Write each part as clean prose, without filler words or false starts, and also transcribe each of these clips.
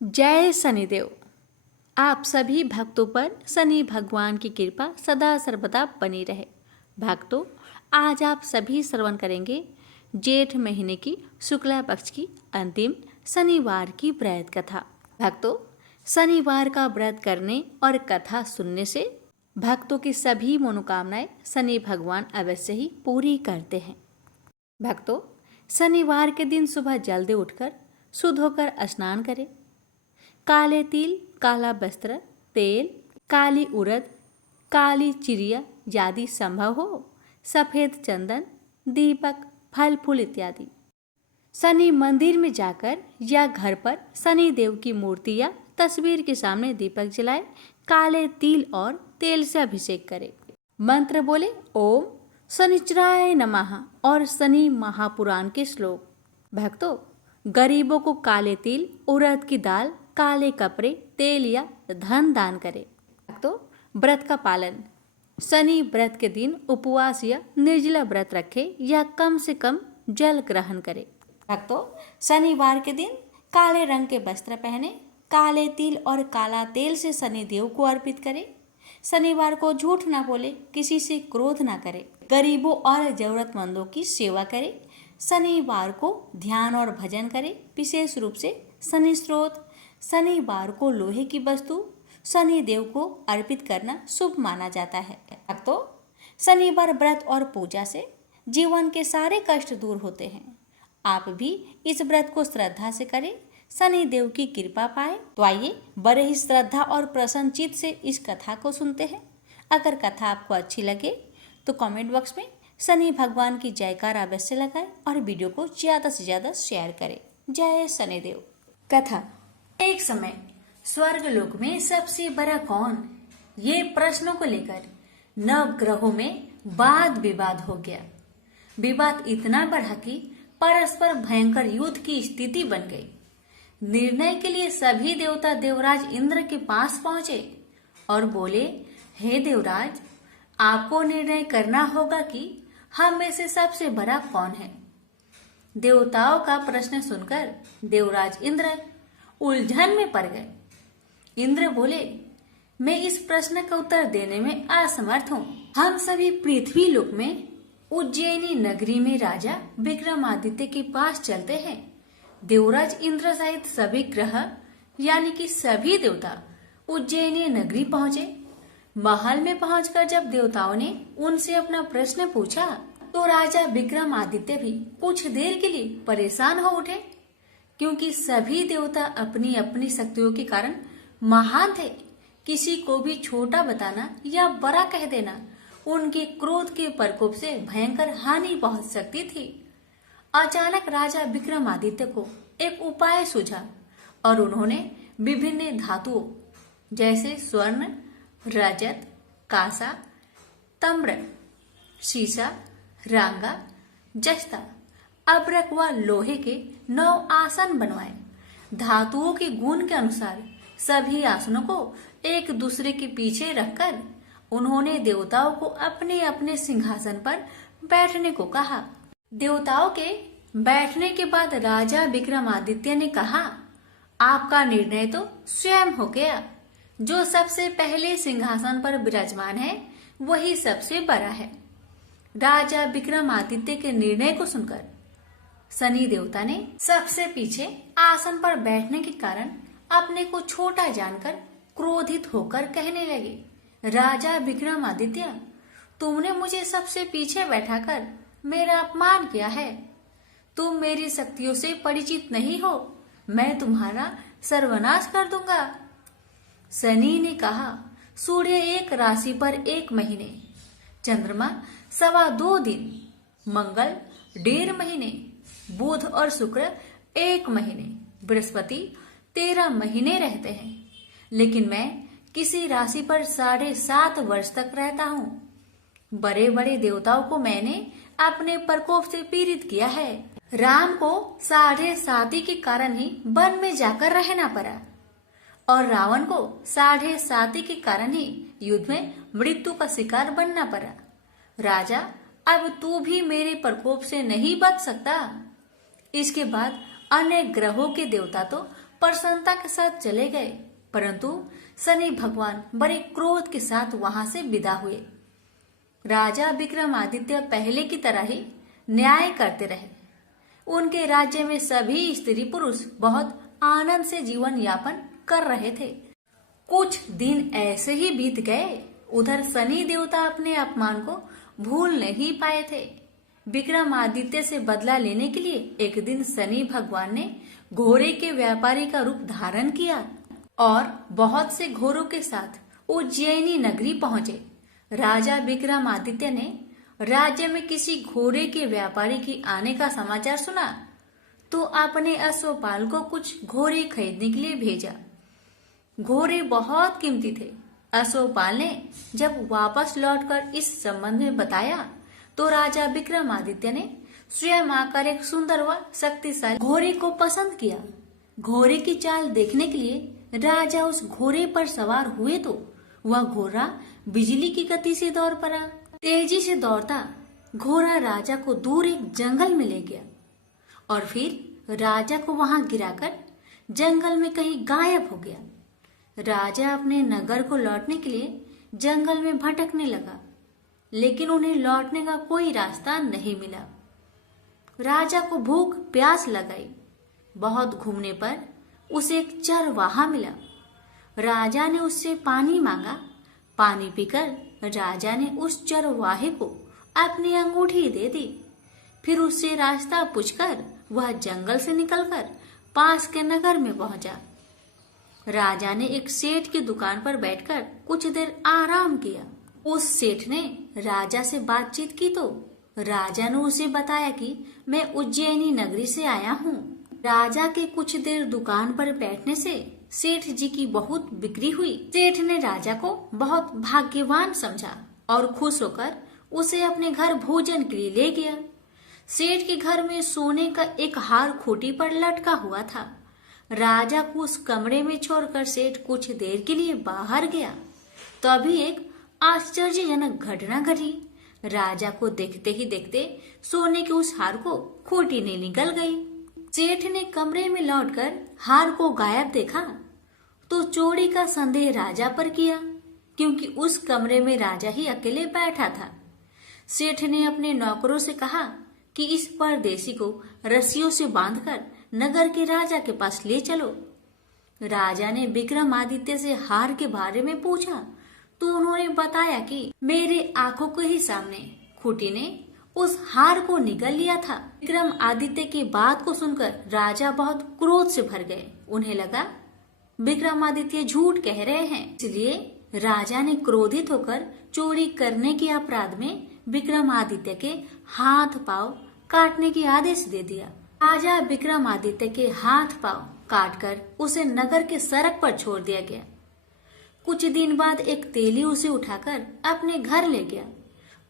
जय शनिदेव। आप सभी भक्तों पर शनि भगवान की कृपा सदा सर्वदा बनी रहे। भक्तों, आज आप सभी श्रवण करेंगे जेठ महीने की शुक्ला पक्ष की अंतिम शनिवार की व्रत कथा। भक्तों, शनिवार का व्रत करने और कथा सुनने से भक्तों की सभी मनोकामनाएं शनि भगवान अवश्य ही पूरी करते हैं। भक्तों, शनिवार के दिन सुबह जल्दी उठकर शुद्ध होकर स्नान करें। काले तिल, काला वस्त्र, तेल, काली उड़द, काली चिड़िया यदि संभव हो, सफेद चंदन, दीपक, फल फूल इत्यादि। शनि मंदिर में जाकर या घर पर शनि देव की मूर्ति या तस्वीर के सामने दीपक जलाए, काले तिल और तेल से अभिषेक करें। मंत्र बोले ओम शनिचराय नमः और शनि महापुराण के श्लोक। भक्तों, गरीबों को काले तिल, उड़द की दाल, काले कपड़े, तेल या धन दान करें। भक्तों, व्रत का पालन। शनि व्रत के दिन उपवास या निर्जला व्रत रखें या कम से कम जल ग्रहण करें। भक्तों, शनिवार के दिन काले रंग के वस्त्र पहने, काले तिल और काला तेल से शनि देव को अर्पित करें। शनिवार को झूठ ना बोले, किसी से क्रोध ना करें, गरीबों और जरूरतमंदों की सेवा करें। शनिवार को ध्यान और भजन करें, विशेष रूप से शनि स्त्रोत। शनिवार को लोहे की वस्तु शनि देव को अर्पित करना शुभ माना जाता है। भक्तों, शनिवार व्रत और पूजा से जीवन के सारे कष्ट दूर होते हैं। आप भी इस व्रत को श्रद्धा से करें, शनि देव की कृपा पाए। तो आइए बड़े ही श्रद्धा और प्रसन्न चित्त से इस कथा को सुनते हैं। अगर कथा आपको अच्छी लगे तो कमेंट बॉक्स में शनि भगवान की जयकार अवश्य लगाएं और वीडियो को ज़्यादा से ज़्यादा शेयर करें। जय शनिदेव। कथा। एक समय स्वर्ग लोक में सबसे बड़ा कौन, ये प्रश्नों को लेकर नव ग्रहों में वाद विवाद हो गया। विवाद इतना बढ़ा कि परस्पर भयंकर युद्ध की स्थिति बन गई। निर्णय के लिए सभी देवता देवराज इंद्र के पास पहुंचे और बोले, हे देवराज, आपको निर्णय करना होगा कि हम में से सबसे बड़ा कौन है। देवताओं का प्रश्न सुनकर देवराज इंद्र उलझन में पड़ गए। इंद्र बोले, मैं इस प्रश्न का उत्तर देने में असमर्थ हूँ। हम सभी पृथ्वी लोक में उज्जैनी नगरी में राजा विक्रमादित्य के पास चलते हैं। देवराज इंद्र सहित सभी ग्रह यानी कि सभी देवता उज्जैनी नगरी पहुंचे। महल में पहुंचकर जब देवताओं ने उनसे अपना प्रश्न पूछा तो राजा विक्रमादित्य भी कुछ देर के लिए परेशान हो उठे, क्योंकि सभी देवता अपनी अपनी शक्तियों के कारण महान थे। किसी को भी छोटा बताना या बड़ा कह देना उनके क्रोध के प्रकोप से भयंकर हानि पहुंच सकती थी। अचानक राजा विक्रमादित्य को एक उपाय सूझा और उन्होंने विभिन्न धातुओं जैसे स्वर्ण, रजत, कांसा, ताम्र, शीशा, रांगा, जस्ता, अब्रक व लोहे के 9 आसन बनवाए। धातुओं के गुण के अनुसार सभी आसनों को एक दूसरे के पीछे रखकर उन्होंने देवताओं को अपने अपने सिंहासन पर बैठने को कहा। देवताओं के बैठने के बाद राजा विक्रमादित्य ने कहा, आपका निर्णय तो स्वयं हो गया। जो सबसे पहले सिंहासन पर विराजमान है वही सबसे बड़ा है। राजा विक्रमादित्य के निर्णय को सुनकर शनि देवता ने सबसे पीछे आसन पर बैठने के कारण अपने को छोटा जानकर क्रोधित होकर कहने लगे, राजा विक्रमादित्य, तुमने मुझे सबसे पीछे बैठाकर मेरा अपमान किया है। तुम मेरी शक्तियों से परिचित नहीं हो, मैं तुम्हारा सर्वनाश कर दूंगा। शनि ने कहा, सूर्य एक राशि पर 1 महीने, चंद्रमा 2.25 दिन, मंगल 1.5 महीने, बुध और शुक्र 1 महीने, बृहस्पति 13 महीने रहते हैं, लेकिन मैं किसी राशि पर 7.5 वर्ष तक रहता हूँ। बड़े बड़े देवताओं को मैंने अपने प्रकोप से पीड़ित किया है। राम को 7.5 के कारण ही वन में जाकर रहना पड़ा और रावण को 7.5 के कारण ही युद्ध में मृत्यु का शिकार बनना पड़ा। राजा, अब तू भी मेरे प्रकोप से नहीं बच सकता। इसके बाद अन्य ग्रहों के देवता तो प्रसन्नता के साथ चले गए, परंतु शनि भगवान बड़े क्रोध के साथ वहां से विदा हुए। राजा विक्रमादित्य पहले की तरह ही न्याय करते रहे। उनके राज्य में सभी स्त्री पुरुष बहुत आनंद से जीवन यापन कर रहे थे। कुछ दिन ऐसे ही बीत गए। उधर शनि देवता अपने अपमान को भूल नहीं पाए थे। विक्रमादित्य से बदला लेने के लिए एक दिन शनि भगवान ने घोड़े के व्यापारी का रूप धारण किया और बहुत से घोड़ों के साथ उज्जैनी नगरी पहुंचे। राजा विक्रमादित्य ने राज्य में किसी घोड़े के व्यापारी की आने का समाचार सुना तो अपने अश्वपाल को कुछ घोड़े खरीदने के लिए भेजा। घोड़े बहुत कीमती थे। अश्वपाल ने जब वापस लौटकर इस संबंध में बताया तो राजा विक्रमादित्य ने स्वयं आकर एक सुंदर व शक्तिशाली घोड़े को पसंद किया। घोड़े की चाल देखने के लिए राजा उस घोड़े पर सवार हुए तो वह घोड़ा बिजली की गति से दौड़ पड़ा। तेजी से दौड़ता घोड़ा राजा को दूर एक जंगल में ले गया और फिर राजा को वहां गिराकर जंगल में कहीं गायब हो गया। राजा अपने नगर को लौटने के लिए जंगल में भटकने लगा, लेकिन उन्हें लौटने का कोई रास्ता नहीं मिला। राजा को भूख प्यास लगाई। बहुत घूमने पर उसे एक चरवाहा मिला। राजा ने उससे पानी मांगा। पानी पीकर राजा ने उस चरवाहे को अपनी अंगूठी दे दी। फिर उससे रास्ता पूछकर वह जंगल से निकलकर पास के नगर में पहुंचा। राजा ने एक सेठ की दुकान पर बैठकर कुछ देर आराम किया। उस सेठ ने राजा से बातचीत की तो राजा ने उसे बताया कि मैं उज्जैनी नगरी से आया हूँ। राजा के कुछ देर दुकान पर बैठने से सेठ जी की बहुत बिक्री हुई। सेठ ने राजा को बहुत भाग्यवान समझा और खुश होकर उसे अपने घर भोजन के लिए ले गया। सेठ के घर में सोने का एक हार खूंटी पर लटका हुआ था। राजा को उस कमरे में छोड़कर सेठ कुछ देर के लिए बाहर गया। तभी एक आश्चर्यजनक घटना घटी। राजा को देखते ही देखते सोने के उस हार को खूंटी ने निकल गई। सेठ ने कमरे में लौटकर हार को गायब देखा तो चोरी का संदेह राजा पर किया, क्योंकि उस कमरे में राजा ही अकेले बैठा था। सेठ ने अपने नौकरों से कहा कि इस परदेसी को रस्सियों से बांधकर नगर के राजा के पास ले चलो। राजा ने विक्रमादित्य से हार के बारे में पूछा तो उन्होंने बताया कि मेरे आंखों के ही सामने खूंटी ने उस हार को निगल लिया था। विक्रमादित्य की बात को सुनकर राजा बहुत क्रोध से भर गए। उन्हें लगा विक्रमादित्य झूठ कह रहे हैं, इसलिए राजा ने क्रोधित होकर चोरी करने के अपराध में विक्रमादित्य के हाथ पांव काटने की आदेश दे दिया। राजा विक्रमादित्य के हाथ पांव काटकर उसे नगर के सड़क पर छोड़ दिया गया। कुछ दिन बाद एक तेली उसे उठाकर अपने घर ले गया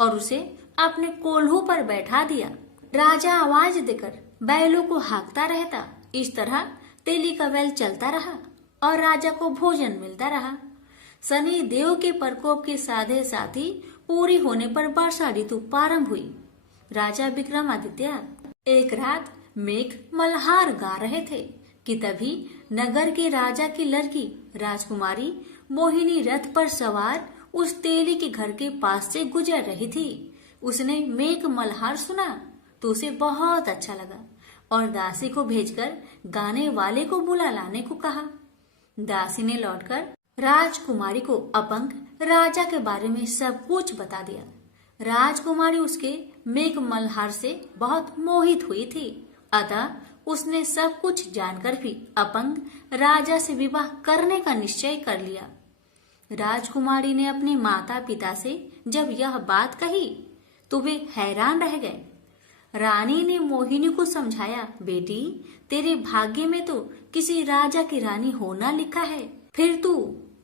और उसे अपने कोल्हू पर बैठा दिया। राजा आवाज देकर बैलों को हाँकता रहता। इस तरह तेली का बैल चलता रहा और राजा को भोजन मिलता रहा। शनि देव के प्रकोप के साधे साथी पूरी होने पर वर्षा ऋतु प्रारंभ हुई। राजा विक्रमादित्य एक रात मेघ मल्हार गा रहे थे कि तभी नगर के राजा की लड़की राजकुमारी मोहिनी रथ पर सवार उस तेली के घर के पास से गुजर रही थी। उसने मेघ मल्हार सुना तो उसे बहुत अच्छा लगा और दासी को भेजकर गाने वाले को बुला लाने को कहा। दासी ने लौटकर राजकुमारी को अपंग राजा के बारे में सब कुछ बता दिया। राजकुमारी उसके मेघ मल्हार से बहुत मोहित हुई थी, अतः उसने सब कुछ जानकर भी अपंग राजा से विवाह करने का निश्चय कर लिया। राजकुमारी ने अपने माता पिता से जब यह बात कही तो वे हैरान रह गए। रानी ने मोहिनी को समझाया, बेटी तेरे भाग्य में तो किसी राजा की रानी होना लिखा है, फिर तू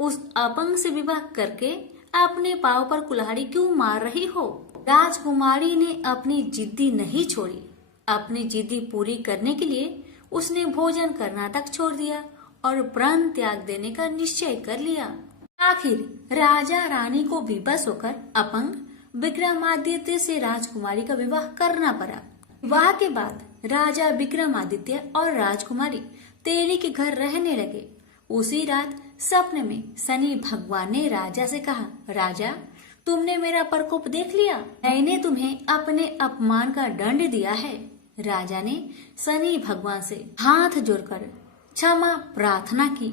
उस अपंग से विवाह करके अपने पांव पर कुल्हाड़ी क्यों मार रही हो। राजकुमारी ने अपनी जिद्दी नहीं छोड़ी। अपनी जिद्दी पूरी करने के लिए उसने भोजन करना तक छोड़ दिया और प्राण त्याग देने का निश्चय कर लिया। आखिर राजा रानी को विवश होकर अपंग विक्रमादित्य से राजकुमारी का विवाह करना पड़ा। विवाह के बाद राजा विक्रमादित्य और राजकुमारी तेली के घर रहने लगे। उसी रात सपने में शनि भगवान ने राजा से कहा, राजा तुमने मेरा प्रकोप देख लिया, मैंने तुम्हें अपने अपमान का दंड दिया है। राजा ने शनि भगवान से हाथ जोड़कर क्षमा प्रार्थना की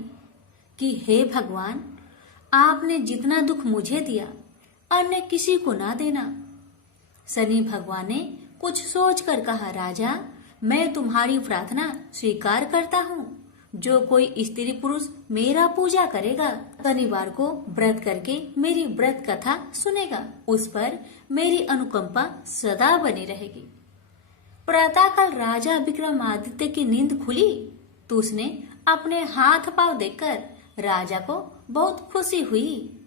कि हे भगवान, आपने जितना दुख मुझे दिया अन्य किसी को ना देना। शनि भगवान ने कुछ सोचकर कहा, राजा मैं तुम्हारी प्रार्थना स्वीकार करता हूँ। जो कोई स्त्री पुरुष मेरा पूजा करेगा, शनिवार को व्रत करके मेरी व्रत कथा सुनेगा, उस पर मेरी अनुकंपा सदा बनी रहेगी। प्रातःकाल राजा विक्रमादित्य की नींद खुली तो उसने अपने हाथ पांव देखकर राजा को बहुत खुशी हुई।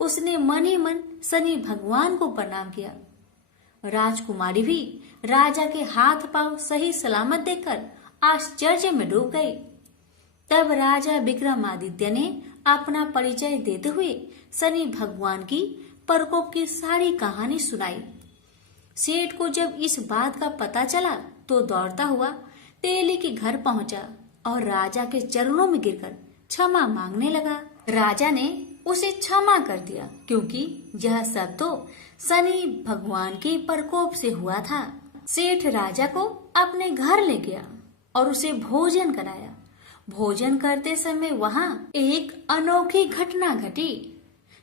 उसने मन ही मन शनि भगवान को प्रणाम किया। राजकुमारी भी राजा के हाथ पांव सही सलामत देखकर आश्चर्य में डूब गई। तब राजा विक्रमादित्य ने अपना परिचय देते हुए शनि भगवान की प्रकोप की सारी कहानी सुनाई। सेठ को जब इस बात का पता चला तो दौड़ता हुआ तेली के घर पहुंचा और राजा के चरणों में गिरकर क्षमा मांगने लगा। राजा ने उसे क्षमा कर दिया क्योंकि यह सब तो शनि भगवान के प्रकोप से हुआ था। सेठ राजा को अपने घर ले गया और उसे भोजन कराया। भोजन करते समय वहां एक अनोखी घटना घटी।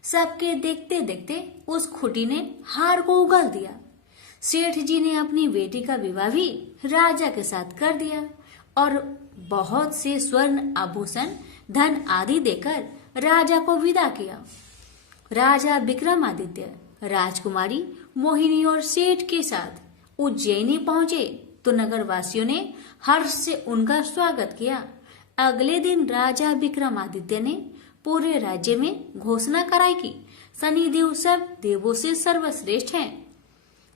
सबके देखते देखते उस खुटी ने हार को उगल दिया। सेठ जी ने अपनी बेटी का विवाह भी राजा के साथ कर दिया और बहुत से स्वर्ण आभूषण, धन आदि देकर राजा को विदा किया। राजा विक्रमादित्य राजकुमारी मोहिनी और सेठ के साथ उज्जैनी पहुंचे तो नगर वासियों ने हर्ष से उनका स्वागत किया। अगले दिन राजा विक्रमादित्य ने पूरे राज्य में घोषणा कराई कि शनिदेव सब देवों से सर्वश्रेष्ठ हैं।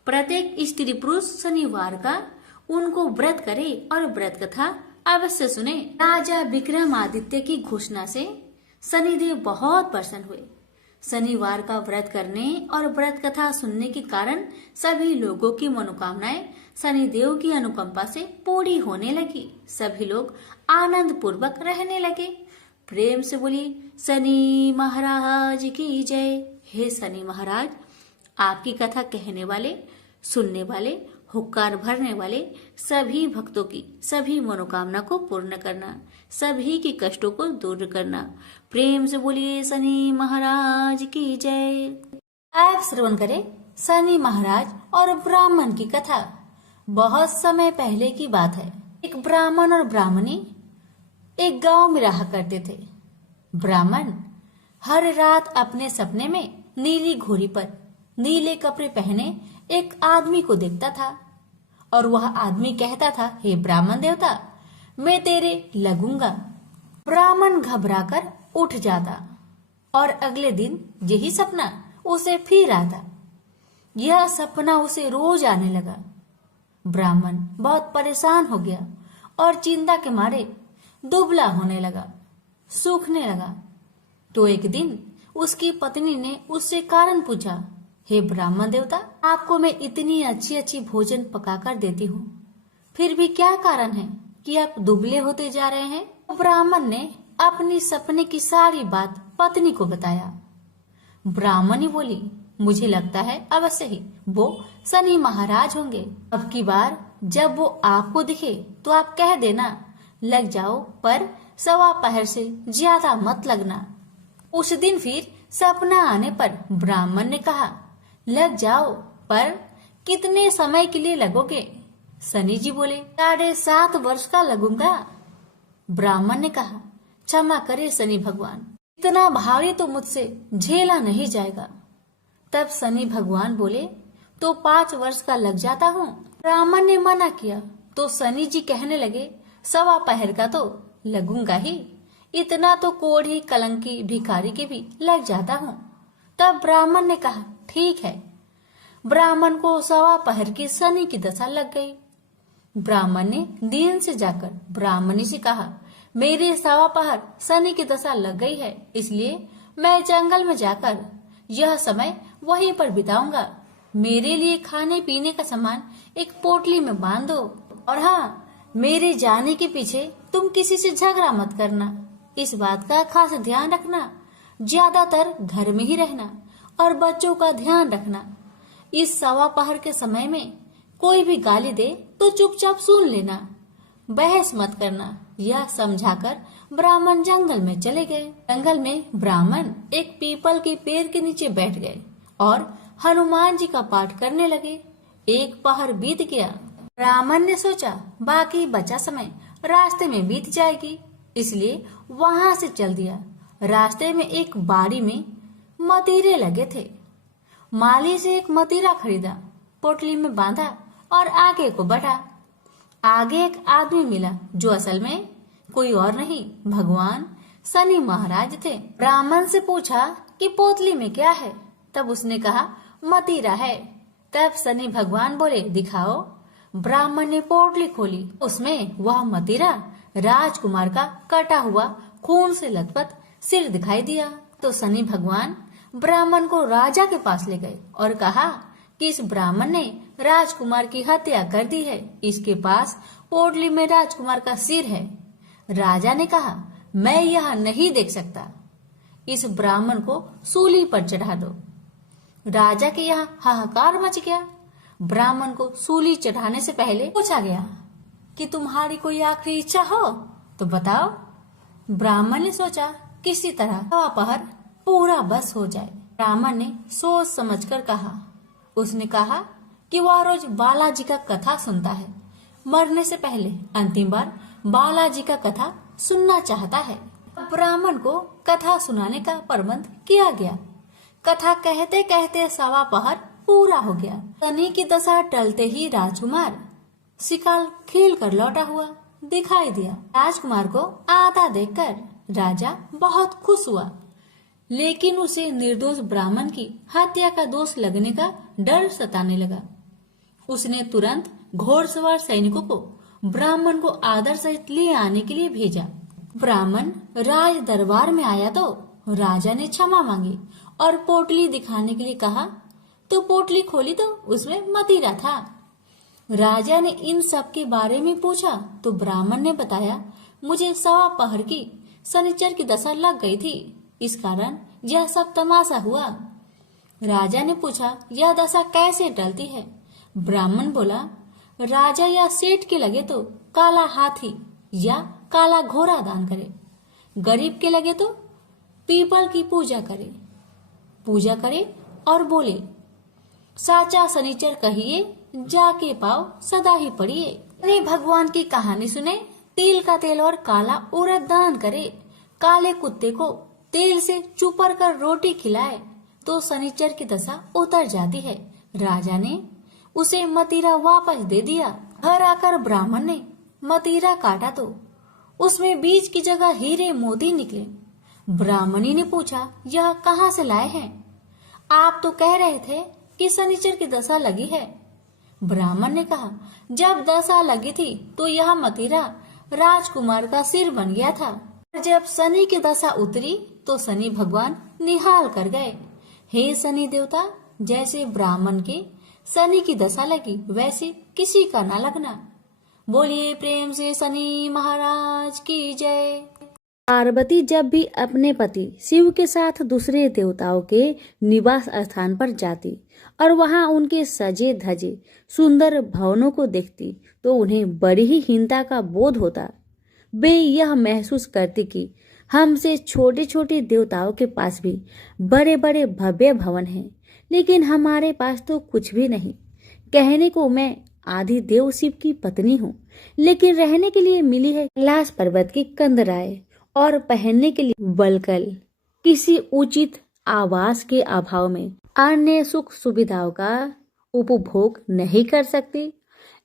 प्रत्येक स्त्री पुरुष शनिवार का उनको व्रत करे और व्रत कथा अवश्य सुने। राजा विक्रमादित्य की घोषणा से शनिदेव बहुत प्रसन्न हुए। शनिवार का व्रत करने और व्रत कथा सुनने के कारण सभी लोगों की मनोकामनाएं शनिदेव की अनुकंपा से पूरी होने लगी। सभी लोग आनंद पूर्वक रहने लगे। प्रेम से बोली शनि महाराज की जय। हे शनि महाराज, आपकी कथा कहने वाले, सुनने वाले, हुक्कार भरने वाले सभी भक्तों की सभी मनोकामना को पूर्ण करना, सभी की कष्टों को दूर करना। प्रेम से बोलिए शनि महाराज की जय। आप श्रवण करें शनि महाराज और ब्राह्मण की कथा। बहुत समय पहले की बात है। एक ब्राह्मण और ब्राह्मणी एक गांव में रहा करते थे। ब्राह्मण हर रात अपने सपने में नीली घोड़ी पर नीले कपड़े पहने एक आदमी को देखता था और वह आदमी कहता था, हे ब्राह्मण देवता, मैं तेरे लगूंगा। ब्राह्मण घबराकर उठ जाता और अगले दिन यही सपना उसे फिर आता। यह सपना उसे रोज आने लगा। ब्राह्मण बहुत परेशान हो गया और चिंता के मारे दुबला होने लगा, सूखने लगा। तो एक दिन उसकी पत्नी ने उससे कारण पूछा, हे ब्राह्मण देवता, आपको मैं इतनी अच्छी अच्छी भोजन पकाकर देती हूँ, फिर भी क्या कारण है कि आप दुबले होते जा रहे हैं? ब्राह्मण ने अपनी सपने की सारी बात पत्नी को बताया। ब्राह्मणी बोली, मुझे लगता है अवश्य ही वो शनि महाराज होंगे। अब की बार जब वो आपको दिखे तो आप कह देना, लग जाओ, पर 1.25 पहर से ज्यादा मत लगना। उस दिन फिर सपना आने पर ब्राह्मण ने कहा, लग जाओ, पर कितने समय के लिए लगोगे? शनि जी बोले, 7.5 वर्ष का लगूंगा। ब्राह्मण ने कहा, क्षमा करे शनि भगवान, इतना भारी तो मुझसे झेला नहीं जाएगा। तब शनि भगवान बोले, तो 5 वर्ष का लग जाता हूँ। ब्राह्मण ने मना किया तो शनि जी कहने लगे, 1.25 पहर का तो लगूंगा ही, इतना तो कोढ़ी कलंकी भिखारी के भी लग जाता हूँ। तब ब्राह्मण ने कहा, ठीक है। ब्राह्मण को 1.25 पहर की शनि की दशा लग गई। ब्राह्मण ने दीन से जाकर ब्राह्मणी से कहा, मेरे 1.25 पहर शनि की दशा लग गई है, इसलिए मैं जंगल में जाकर यह समय वहीं पर बिताऊंगा। मेरे लिए खाने पीने का सामान एक पोटली में बांध दो और हाँ, मेरे जाने के पीछे तुम किसी से झगड़ा मत करना, इस बात का खास ध्यान रखना। ज्यादातर घर में ही रहना और बच्चों का ध्यान रखना। इस सवा पहर के समय में कोई भी गाली दे तो चुपचाप सुन लेना, बहस मत करना। यह समझाकर ब्राह्मण जंगल में चले गए। जंगल में ब्राह्मण एक पीपल के पेड़ के नीचे बैठ गए और हनुमान जी का पाठ करने लगे। एक पहर बीत गया। ब्राह्मण ने सोचा बाकी बचा समय रास्ते में बीत जाएगी, इसलिए वहां से चल दिया। रास्ते में एक बाड़ी में मतीरे लगे थे। माली से एक मतीरा खरीदा, पोटली में बांधा और आगे को बढ़ा। आगे एक आदमी मिला जो असल में कोई और नहीं, भगवान शनि महाराज थे। ब्राह्मण से पूछा कि पोतली में क्या है? तब उसने कहा मतीरा है। तब शनि भगवान बोले दिखाओ। ब्राह्मण ने पोटली खोली, उसमें वह मतीरा राजकुमार का कटा हुआ खून से लथपथ सिर दिखाई दिया। तो शनि भगवान ब्राह्मण को राजा के पास ले गए और कहा कि इस ब्राह्मण ने राजकुमार की हत्या कर दी है, इसके पास पोटली में राजकुमार का सिर है। राजा ने कहा मैं यह नहीं देख सकता, इस ब्राह्मण को सूली पर चढ़ा दो। राजा के यहाँ हाहाकार मच गया। ब्राह्मण को सूली चढ़ाने से पहले पूछा गया कि तुम्हारी कोई आखिरी इच्छा हो तो बताओ। ब्राह्मण ने सोचा किसी तरह दोपहर पूरा बस हो जाए। ब्राह्मण ने सोच समझकर कहा। उसने कहा कि वह रोज बालाजी का कथा सुनता है, मरने से पहले अंतिम बार बालाजी का कथा सुनना चाहता है। ब्राह्मण को कथा सुनाने का प्रबंध किया गया। कथा कहते कहते सवा पहर पूरा हो गया। शनि की दशा टलते ही राजकुमार शिकाल खेल कर लौटा हुआ दिखाई दिया। राजकुमार को आता देखकर राजा बहुत खुश हुआ, लेकिन उसे निर्दोष ब्राह्मण की हत्या का दोष लगने का डर सताने लगा। उसने तुरंत घोड़सवार सैनिकों को ब्राह्मण को आदर सहित ले आने के लिए भेजा। ब्राह्मण राज दरबार में आया तो राजा ने क्षमा मांगी और पोटली दिखाने के लिए कहा, तो पोटली खोली तो उसमें मतीरा था। राजा ने इन सब के बारे में पूछा तो ब्राह्मण ने बताया, मुझे सवा पहर की शनिचर की दशा लग गई थी, इस कारण यह सब तमाशा हुआ। राजा ने पूछा यह दशा कैसे टलती है? ब्राह्मण बोला, राजा या सेठ के लगे तो काला हाथी या काला घोड़ा दान करे, गरीब के लगे तो पीपल की पूजा करे और बोले साचा शनिचर कहिए, जाके पाओ सदा ही पढ़िए। अपने भगवान की कहानी सुने, तिल का तेल और काला उड़द दान करे, काले कुत्ते को तेल से चुपर कर रोटी खिलाए तो शनिचर की दशा उतर जाती है। राजा ने उसे मतीरा वापस दे दिया। घर आकर ब्राह्मण ने मतीरा काटा तो उसमें बीज की जगह हीरे मोती निकले। ब्राह्मणी ने पूछा यह कहाँ से लाए हैं? आप तो कह रहे थे कि शनिचर की दशा लगी है। ब्राह्मण ने कहा जब दशा लगी थी तो यह मतीरा राजकुमार का सिर बन गया था। जब शनि की दशा उतरी तो शनि भगवान निहाल कर गए। हे शनि देवता, जैसे ब्राह्मण के शनि की दशा लगी वैसे किसी का ना लगना। बोलिए प्रेम से शनि महाराज की जय। पार्वती जब भी अपने पति शिव के साथ दूसरे देवताओं के निवास स्थान पर जाती और वहां उनके सजे धजे सुंदर भवनों को देखती तो उन्हें बड़ी ही हीनता का बोध होता। वे यह महसूस करती कि हमसे छोटे छोटे देवताओं के पास भी बड़े बड़े भव्य भवन हैं, लेकिन हमारे पास तो कुछ भी नहीं। कहने को मैं आदि देव शिव की पत्नी हूँ, लेकिन रहने के लिए मिली है कैलाश पर्वत की कंदराएं और पहनने के लिए वल्कल। किसी उचित आवास के अभाव में अन्य सुख सुविधाओं का उपभोग नहीं कर सकती।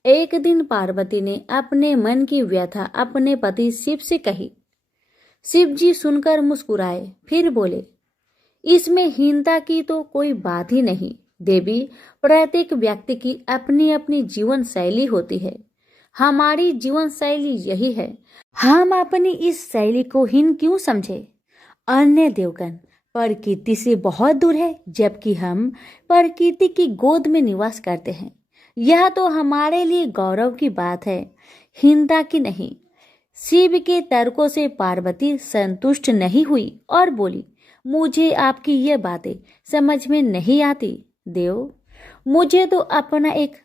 एक दिन पार्वती ने अपने मन की व्यथा अपने पति शिव से कही। शिव जी सुनकर मुस्कुराए, फिर बोले, इसमें हीनता की तो कोई बात ही नहीं देवी। प्रत्येक व्यक्ति की अपनी अपनी जीवन शैली होती है। हमारी जीवन शैली यही है, हम अपनी इस शैली को हीन क्यों समझे? अन्य देवगण प्रकृति से बहुत दूर है, जबकि हम प्रकृति की गोद में निवास करते हैं। यह तो हमारे लिए गौरव की बात है, हीनता की नहीं। शिव के तर्कों से पार्वती संतुष्ट नहीं हुई और बोली, मुझे आपकी ये बातें समझ में नहीं आती। देव, मुझे तो अपना एक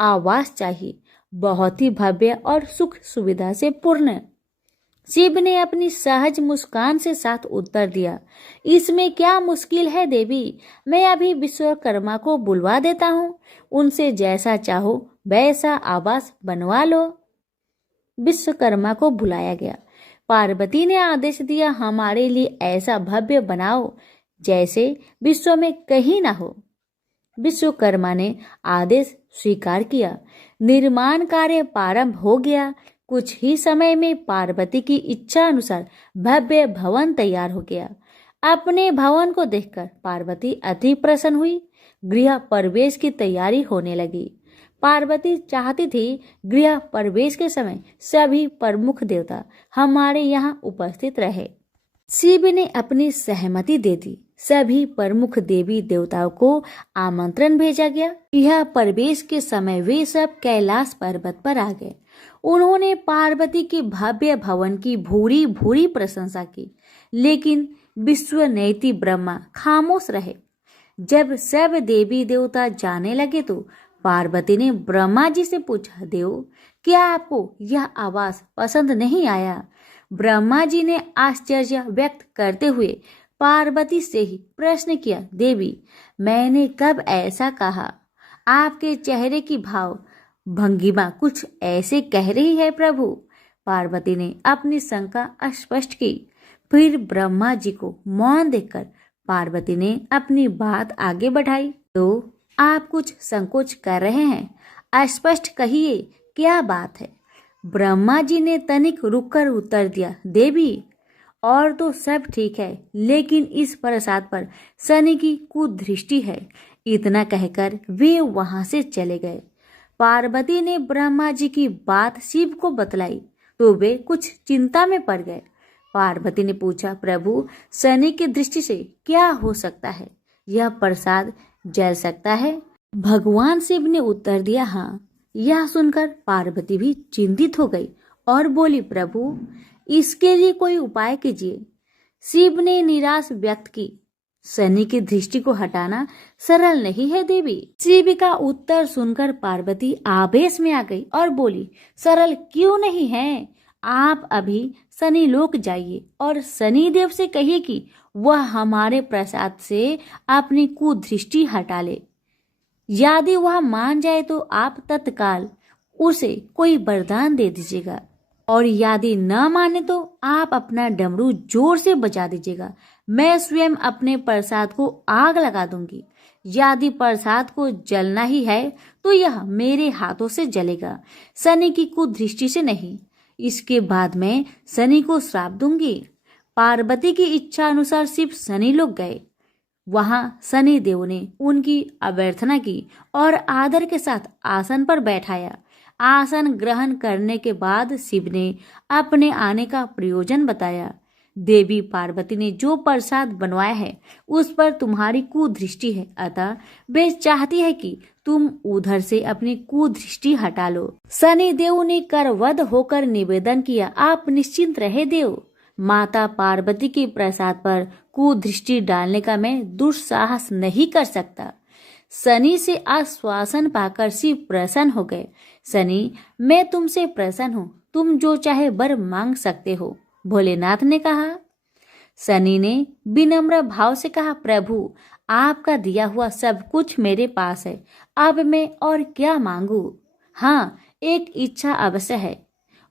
आवास चाहिए, बहुत ही भव्य और सुख सुविधा से पूर्ण। शिव ने अपनी सहज मुस्कान से साथ उत्तर दिया, इसमें क्या मुश्किल है देवी, मैं अभी विश्वकर्मा को बुलवा देता हूँ, उनसे जैसा चाहो वैसा आवास बनवा लो। विश्वकर्मा को बुलाया गया। पार्वती ने आदेश दिया, हमारे लिए ऐसा भव्य बनाओ जैसे विश्व में कहीं ना हो। विश्वकर्मा ने आदेश स्वीकार किया। निर्माण कार्य प्रारंभ हो गया। कुछ ही समय में पार्वती की इच्छा अनुसार भव्य भवन तैयार हो गया। अपने भवन को देखकर पार्वती अति प्रसन्न हुई। गृह प्रवेश की तैयारी होने लगी। पार्वती चाहती थी गृह प्रवेश के समय सभी प्रमुख देवता हमारे यहाँ उपस्थित रहे। शिव ने अपनी सहमति दे दी। सभी प्रमुख देवी देवताओं को आमंत्रण भेजा गया। यह प्रवेश के समय वे सब कैलाश पर्वत पर आ गए। उन्होंने पार्वती के भव्य भवन की भूरी भूरी प्रशंसा की, लेकिन विश्वनेत्री ब्रह्मा खामोश रहे। जब सब देवी देवता जाने लगे तो पार्वती ने ब्रह्मा जी से पूछा, देव, क्या आपको यह आवास पसंद नहीं आया? ब्रह्मा जी ने आश्चर्य व्यक्त करते हुए पार्वती से ही प्रश्न किया, देवी, मैंने कब ऐसा कहा? आपके चेहरे की भाव भंगिमा कुछ ऐसे कह रही है प्रभु। पार्वती ने अपनी शंका स्पष्ट की। फिर ब्रह्मा जी को मौन देखकर पार्वती ने अपनी बात आगे बढ़ाई। तो आप कुछ संकोच कर रहे हैं, स्पष्ट कहिए, क्या बात है? ब्रह्मा जी ने तनिक रुककर उत्तर दिया, देवी, और तो सब ठीक है, लेकिन इस प्रसाद पर शनि की कुदृष्टि है। इतना कहकर वे वहां से चले गए। पार्वती ने ब्रह्मा जी की बात शिव को बतलाई तो वे कुछ चिंता में पड़ गए। पार्वती ने पूछा, प्रभु, शनि की दृष्टि से क्या हो सकता है? यह प्रसाद जल सकता है? भगवान शिव ने उत्तर दिया, हाँ। यह सुनकर पार्वती भी चिंतित हो गई और बोली, प्रभु, इसके लिए कोई उपाय कीजिए। शिव ने निराश व्यक्त की, शनि की दृष्टि को हटाना सरल नहीं है देवी। शिव का उत्तर सुनकर पार्वती आवेश में आ गई और बोली, सरल क्यों नहीं है? आप अभी शनि लोक जाइए और शनि देव से कहिए कि वह हमारे प्रसाद से अपनी कुदृष्टि हटा ले। यदि वह मान जाए तो आप तत्काल उसे कोई वरदान दे दीजिएगा, और यदि न माने तो आप अपना डमरू जोर से बजा दीजिएगा। मैं स्वयं अपने प्रसाद को आग लगा दूंगी। यदि प्रसाद को जलना ही है तो यह मेरे हाथों से जलेगा, शनि की कुदृष्टि से नहीं। इसके बाद मैं शनि को श्राप दूंगी। पार्वती की इच्छा अनुसार शिव शनि लोग गए। वहां शनि देव ने उनकी अभ्यर्थना की और आदर के साथ आसन पर बैठाया। आसन ग्रहण करने के बाद शिव ने अपने आने का प्रयोजन बताया। देवी पार्वती ने जो प्रसाद बनवाया है उस पर तुम्हारी कुदृष्टि है, अतः वे चाहती है कि तुम उधर से अपनी कुदृष्टि हटा लो। शनि देव ने करवध होकर निवेदन किया, आप निश्चिंत रहे देव। माता पार्वती के प्रसाद पर कुदृष्टि डालने का मैं दुस्साहस नहीं कर सकता। शनि से आश्वासन पाकर शिव प्रसन्न हो गए। शनि, मैं तुमसे प्रसन्न हूँ, तुम जो चाहे वर मांग सकते हो, भोलेनाथ ने कहा। शनि ने विनम्र भाव से कहा, प्रभु, आपका दिया हुआ सब कुछ मेरे पास है, अब मैं और क्या मांगू? हाँ, एक इच्छा अवश्य है,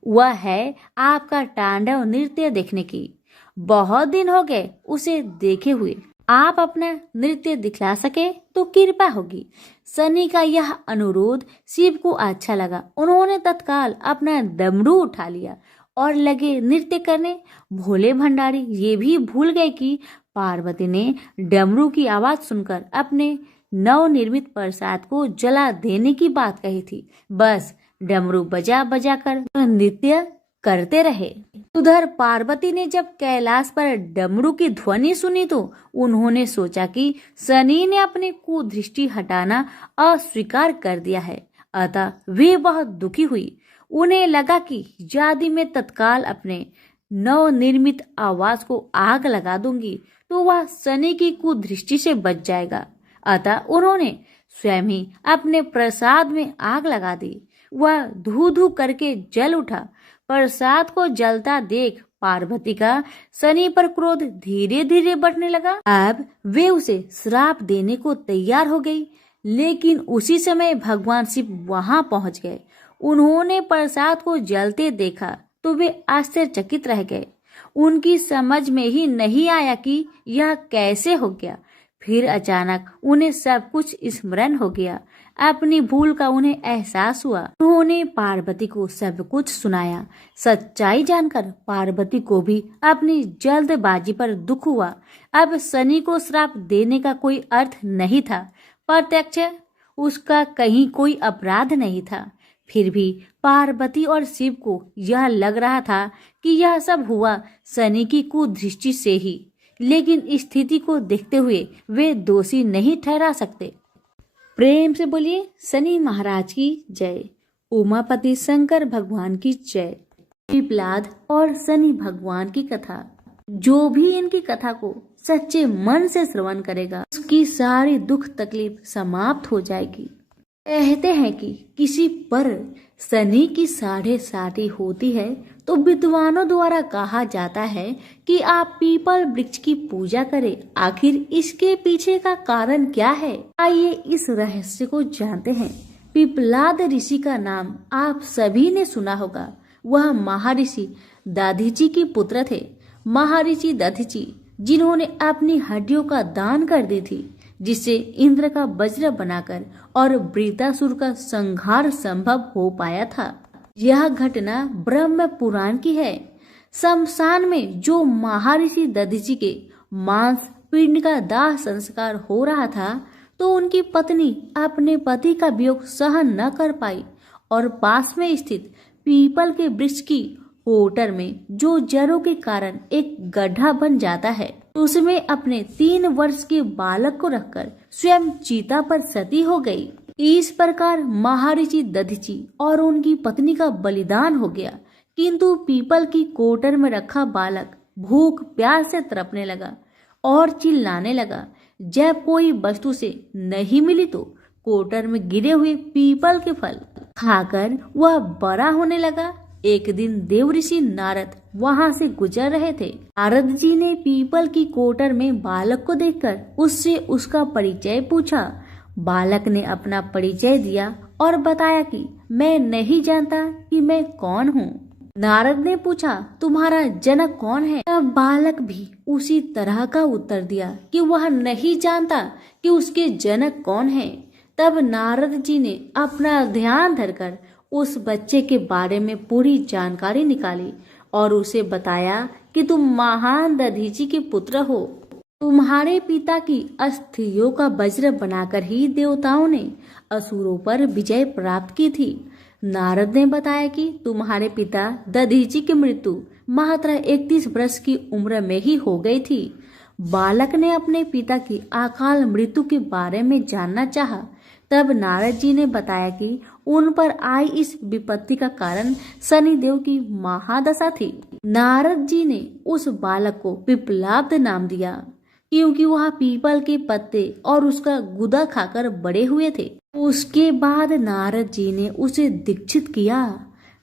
वह है आपका तांडव नृत्य देखने की। बहुत दिन हो गए उसे देखे हुए, आप अपना नृत्य दिखला सके तो कृपा होगी। शनि का यह अनुरोध शिव को अच्छा लगा। उन्होंने तत्काल अपना डमरू उठा लिया और लगे नृत्य करने। भोले भंडारी ये भी भूल गए कि पार्वती ने डमरू की आवाज सुनकर अपने नवनिर्मित प्रसाद को जला देने की बात कही थी। बस डमरू बजा बजा कर नृत्य करते रहे। उधर पार्वती ने जब कैलाश पर डमरू की ध्वनि सुनी तो उन्होंने सोचा कि शनि ने अपनी कुदृष्टि हटाना अस्वीकार कर दिया है, अतः वे बहुत दुखी हुई। उन्हें लगा कि यदि मैं तत्काल अपने नवनिर्मित आवास को आग लगा दूंगी तो वह शनि की कुदृष्टि से बच जाएगा। अतः उन्होंने स्वयं ही अपने प्रसाद में आग लगा दी। वह धू धू करके जल उठा। प्रसाद को जलता देख पार्वती का शनि पर क्रोध धीरे धीरे बढ़ने लगा। अब वे उसे श्राप देने को तैयार हो गई, लेकिन उसी समय भगवान शिव वहां पहुंच गए। उन्होंने प्रसाद को जलते देखा तो वे आश्चर्यचकित रह गए। उनकी समझ में ही नहीं आया कि यह कैसे हो गया। फिर अचानक उन्हें सब कुछ स्मरण हो गया। अपनी भूल का उन्हें एहसास हुआ। उन्होंने पार्वती को सब कुछ सुनाया। सच्चाई जानकर पार्वती को भी अपनी जल्दबाजी पर दुख हुआ। अब शनि को श्राप देने का कोई अर्थ नहीं था। प्रत्यक्ष उसका कहीं कोई अपराध नहीं था। फिर भी पार्वती और शिव को यह लग रहा था कि यह सब हुआ शनि की कुदृष्टि से ही, लेकिन स्थिति को देखते हुए वे दोषी नहीं ठहरा सकते। प्रेम से बोलिए शनि महाराज की जय। उमापति शंकर भगवान की जय। पिपलाद और शनि भगवान की कथा। जो भी इनकी कथा को सच्चे मन से श्रवण करेगा उसकी सारी दुख तकलीफ समाप्त हो जाएगी। कहते हैं कि किसी पर शनि की 7.5 होती है तो विद्वानों द्वारा कहा जाता है कि आप पीपल वृक्ष की पूजा करें। आखिर इसके पीछे का कारण क्या है, आइए इस रहस्य को जानते हैं। पिपलाद ऋषि का नाम आप सभी ने सुना होगा। वह महर्षि दधीचि के पुत्र थे। महर्षि दधीचि जिन्होंने अपनी हड्डियों का दान कर दी थी, जिससे इंद्र का वज्र बनाकर और वृत्रासुर का संहार संभव हो पाया था। यह घटना ब्रह्म पुराण की है। शमशान में जो महर्षि दधीचि के मांस पिंड का दाह संस्कार हो रहा था तो उनकी पत्नी अपने पति का वियोग सहन न कर पाई और पास में स्थित पीपल के वृक्ष की कोटर में जो जड़ों के कारण एक गड्ढा बन जाता है, उसमें अपने 3 वर्ष के बालक को रखकर स्वयं चीता पर सती हो गई। इस प्रकार महर्षि दधीचि और उनकी पत्नी का बलिदान हो गया। किंतु पीपल की कोटर में रखा बालक भूख प्यास से तड़पने लगा और चिल्लाने लगा। जब कोई वस्तु से नहीं मिली तो कोटर में गिरे हुए पीपल के फल खाकर वह बड़ा होने लगा। एक दिन देव ऋषि नारद वहां से गुजर रहे थे। नारद जी ने पीपल की कोटर में बालक को देखकर उससे उसका परिचय पूछा। बालक ने अपना परिचय दिया और बताया कि मैं नहीं जानता कि मैं कौन हूँ। नारद ने पूछा, तुम्हारा जनक कौन है? तब बालक भी उसी तरह का उत्तर दिया कि वह नहीं जानता कि उसके जनक कौन है। तब नारद जी ने अपना ध्यान धरकर उस बच्चे के बारे में पूरी जानकारी निकाली और उसे बताया कि तुम महान दधीचि के पुत्र हो। तुम्हारे पिता की अस्थियों का वज्र बनाकर ही देवताओं ने असुरों पर विजय प्राप्त की थी। नारद ने बताया कि तुम्हारे पिता दधीचि की मृत्यु मात्र 31 वर्ष की उम्र में ही हो गई थी। बालक ने अपने पिता की अकाल मृत्यु के बारे में जानना चाहा। तब नारद जी ने बताया कि उन पर आई इस विपत्ति का कारण शनिदेव की महादशा थी। नारद जी ने उस बालक को पिपलाद नाम दिया क्योंकि वह पीपल के पत्ते और उसका गुदा खाकर बड़े हुए थे। उसके बाद नारद जी ने उसे दीक्षित किया।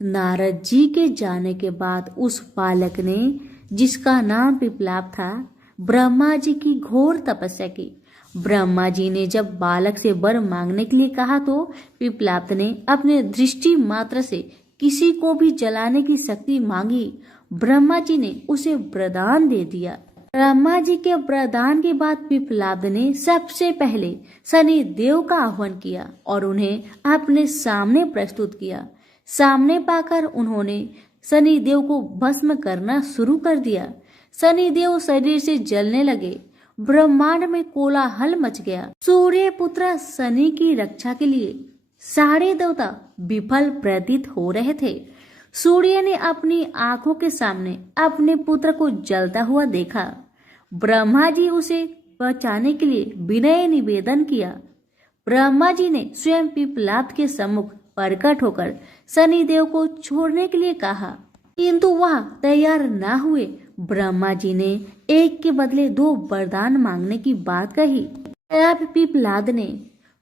नारद जी के जाने के बाद उस बालक ने, जिसका नाम पिपलाद था, ब्रह्मा जी की घोर तपस्या की। ब्रह्मा जी ने जब बालक से वर मांगने के लिए कहा तो पिपलाद ने अपने दृष्टि मात्र से किसी को भी जलाने की शक्ति मांगी। ब्रह्मा जी ने उसे वरदान दे दिया। ब्रह्मा जी के वरदान के बाद पिपलाद ने सबसे पहले शनि देव का आह्वान किया और उन्हें अपने सामने प्रस्तुत किया। सामने पाकर उन्होंने शनि देव को भस्म करना शुरू कर दिया। शनि देव शरीर से जलने लगे। ब्रह्मांड में कोलाहल मच गया। सूर्य पुत्र शनि की रक्षा के लिए सारे देवता विफल प्रतीत हो रहे थे। सूर्य ने अपनी आंखों के सामने अपने पुत्र को जलता हुआ देखा। ब्रह्मा जी उसे बचाने के लिए विनय निवेदन किया। ब्रह्मा जी ने स्वयं पिपलाद के सम्मुख प्रकट होकर शनिदेव को छोड़ने के लिए कहा, किंतु वह तैयार न हुए। ब्रह्मा जी ने एक के बदले 2 वरदान मांगने की बात कही। तब पिपलाद ने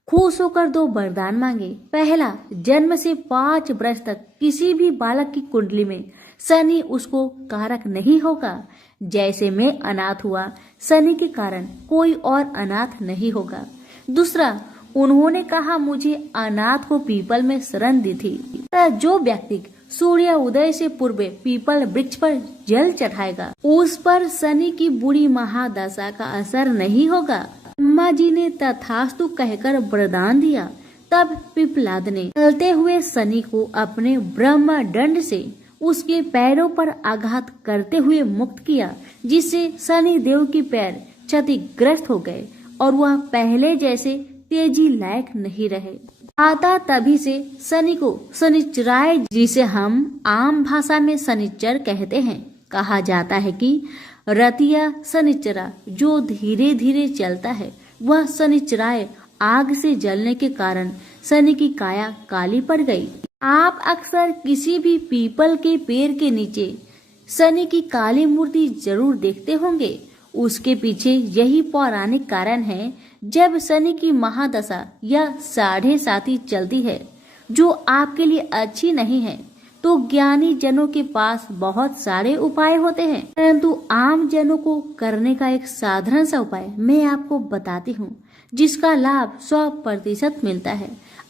खुश होकर 2 वरदान मांगे। पहला, जन्म से 5 वर्ष तक किसी भी बालक की कुंडली में शनि उसको कारक नहीं होगा। जैसे मैं अनाथ हुआ, शनि के कारण कोई और अनाथ नहीं होगा। दूसरा, उन्होंने कहा मुझे अनाथ को पीपल में शरण दी थी। जो व्यक्ति सूर्य उदय से पूर्व पीपल वृक्ष पर जल चढ़ाएगा, उस पर शनि की बुरी महादशा का असर नहीं होगा। ब्रह्मा जी ने तथास्तु कहकर वरदान दिया। तब पिपलाद ने चलते हुए शनि को अपने ब्रह्म दंड से उसके पैरों पर आघात करते हुए मुक्त किया, जिससे शनि देव की पैर क्षतिग्रस्त हो गए और वह पहले जैसे तेजी लायक नहीं रहे। आता तभी से शनि को शनिचराय, जिसे हम आम भाषा में शनिचर कहते हैं, कहा जाता है कि रतिया शनिचरा जो धीरे धीरे चलता है, वह शनिचराय आग से जलने के कारण शनि की काया काली पड़ गई। आप अक्सर किसी भी पीपल के पेड़ के नीचे शनि की काली मूर्ति जरूर देखते होंगे। उसके पीछे यही पौराणिक कारण है। जब शनि की महादशा या 7.5 चलती है, जो आपके लिए अच्छी नहीं है, तो ज्ञानी जनों के पास बहुत सारे उपाय होते हैं, परंतु आम जनों को करने का एक साधारण सा उपाय मैं आपको बताती हूँ, जिसका लाभ 100% मिलता है।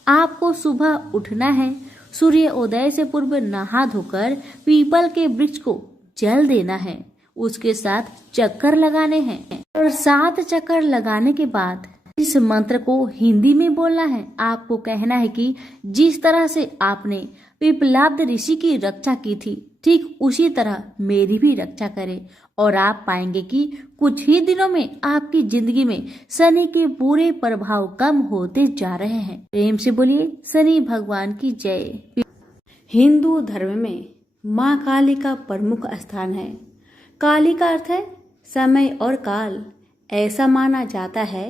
आपको सुबह उठना है, सूर्य उदय से पूर्व नहा धोकर पीपल के वृक्ष को जल देना है, उसके साथ चक्कर लगाने हैं और 7 चक्कर लगाने के बाद इस मंत्र को हिंदी में बोलना है। आपको कहना है कि जिस तरह से आपने पिपलाद ऋषि की रक्षा की थी, ठीक उसी तरह मेरी भी रक्षा करें, और आप पाएंगे कि कुछ ही दिनों में आपकी जिंदगी में शनि के बुरे प्रभाव कम होते जा रहे हैं। प्रेम से बोलिए शनि भगवान की जय। हिंदू धर्म में माँ काली का प्रमुख स्थान है। काली का अर्थ है समय और काल। ऐसा माना जाता है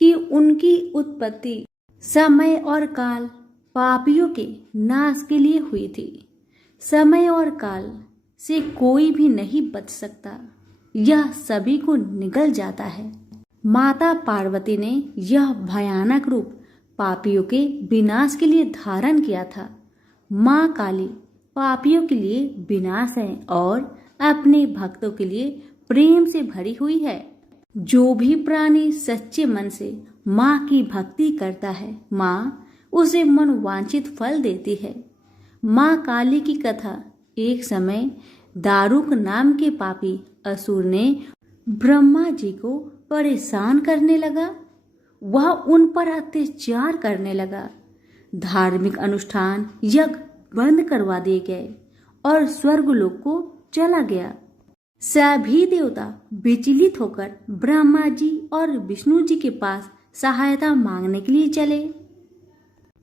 कि उनकी उत्पत्ति समय और काल पापियों के नाश के लिए हुई थी। समय और काल से कोई भी नहीं बच सकता, यह सभी को निगल जाता है। माता पार्वती ने यह भयानक रूप पापियों के विनाश के लिए धारण किया था। माँ काली पापियों के लिए विनाश है और अपने भक्तों के लिए प्रेम से भरी हुई है। जो भी प्राणी सच्चे मन से माँ की भक्ति करता है, माँ उसे मनवांछित फल देती है। माँ काली की कथा। एक समय दारुक नाम के पापी असुर ने ब्रह्मा जी को परेशान करने लगा। वह उन पर अत्याचार करने लगा। धार्मिक अनुष्ठान यज्ञ बंद करवा दिए गए और स्वर्गलोक को चला गया। सभी देवता विचलित होकर ब्रह्मा जी और विष्णु जी के पास सहायता मांगने के लिए चले।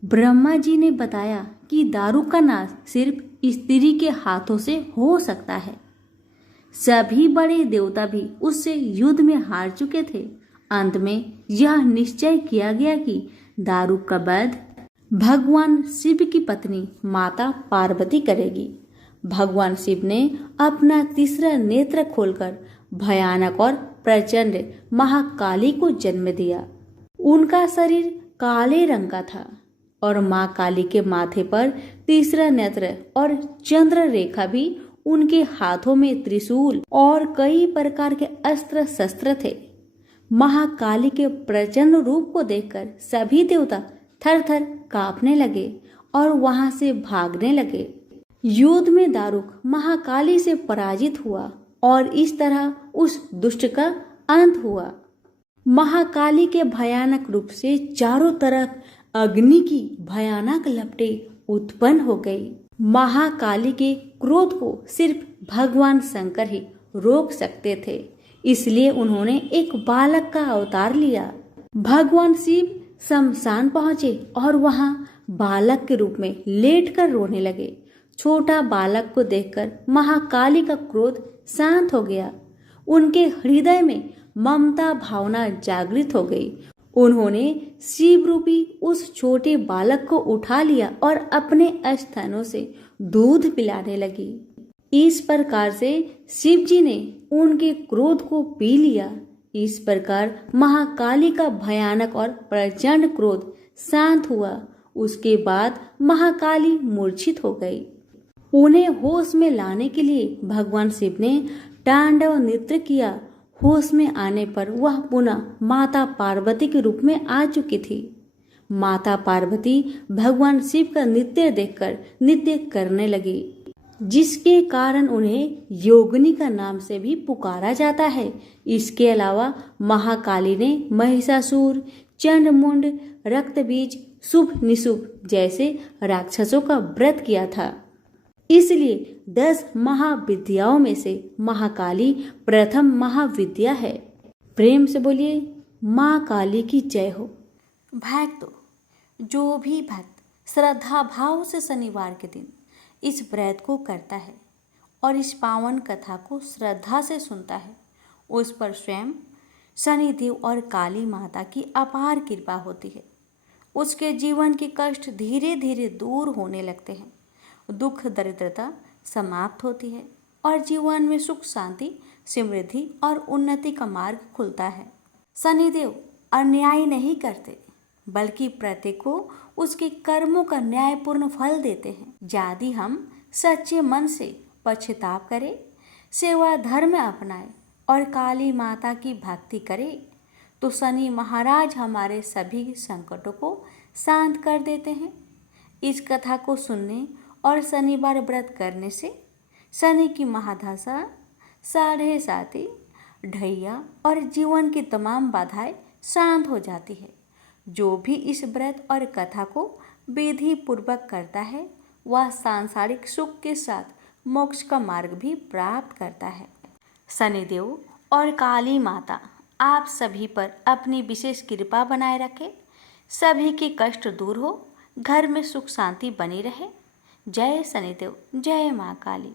ब्रह्मा जी ने बताया कि दारुक का नाश सिर्फ स्त्री के हाथों से हो सकता है। सभी बड़े देवता भी उससे युद्ध में हार चुके थे। अंत में यह निश्चय किया गया कि दारुक का वध भगवान शिव की पत्नी माता पार्वती करेगी। भगवान शिव ने अपना तीसरा नेत्र खोलकर भयानक और प्रचंड महाकाली को जन्म दिया। उनका शरीर काले रंग का था और माँ काली के माथे पर तीसरा नेत्र और चंद्र रेखा भी, उनके हाथों में त्रिशूल और कई प्रकार के अस्त्र शस्त्र थे। महाकाली के प्रचंड रूप को देखकर सभी देवता थर थर कांपने लगे और वहां से भागने लगे। युद्ध में दारुक महाकाली से पराजित हुआ और इस तरह उस दुष्ट का अंत हुआ। महाकाली के भयानक रूप से चारों तरफ अग्नि की भयानक लपटें उत्पन्न हो गई। महाकाली के क्रोध को सिर्फ भगवान शंकर ही रोक सकते थे, इसलिए उन्होंने एक बालक का अवतार लिया। भगवान शिव शमशान पहुंचे और वहां बालक के रूप में लेटकर रोने लगे। छोटा बालक को देखकर महाकाली का क्रोध शांत हो गया। उनके हृदय में ममता भावना जागृत हो गई। उन्होंने शिव रूपी उस छोटे बालक को उठा लिया और अपने स्तनों से दूध पिलाने लगी। इस प्रकार से शिव जी ने उनके क्रोध को पी लिया। इस प्रकार महाकाली का भयानक और प्रचंड क्रोध शांत हुआ। उसके बाद महाकाली मूर्छित हो गई। उन्हें होश में लाने के लिए भगवान शिव ने तांडव नृत्य किया। होश में आने पर वह पुनः माता पार्वती के रूप में आ चुकी थी। माता पार्वती भगवान शिव का नृत्य देखकर नृत्य करने लगी, जिसके कारण उन्हें योगिनी का नाम से भी पुकारा जाता है। इसके अलावा महाकाली ने महिषासुर, चंडमुंड, रक्तबीज, शुभ निशुभ जैसे राक्षसों का व्रत किया था। इसलिए 10 महाविद्याओं में से महाकाली प्रथम महाविद्या है। प्रेम से बोलिए माँ काली की जय हो। भक्तों, जो भी भक्त श्रद्धा भाव से शनिवार के दिन इस व्रत को करता है और इस पावन कथा को श्रद्धा से सुनता है, उस पर स्वयं शनिदेव और काली माता की अपार कृपा होती है। उसके जीवन के कष्ट धीरे धीरे दूर होने लगते हैं, दुख दरिद्रता समाप्त होती है और जीवन में सुख शांति, समृद्धि और उन्नति का मार्ग खुलता है। शनिदेव अन्याय नहीं करते, बल्कि प्रत्येक को उसके कर्मों का न्यायपूर्ण फल देते हैं। यदि हम सच्चे मन से पश्चाताप करें, सेवा धर्म अपनाएं और काली माता की भक्ति करें, तो शनि महाराज हमारे सभी संकटों को शांत कर देते हैं। इस कथा को सुनने और शनिवार व्रत करने से शनि की महादशा, साढ़े साती, ढैया और जीवन की तमाम बाधाएं शांत हो जाती है। जो भी इस व्रत और कथा को विधि पूर्वक करता है, वह सांसारिक सुख के साथ मोक्ष का मार्ग भी प्राप्त करता है। शनिदेव और काली माता आप सभी पर अपनी विशेष कृपा बनाए रखे, सभी के कष्ट दूर हो, घर में सुख शांति बनी रहे। जय शनिदेव, जय माँ काली।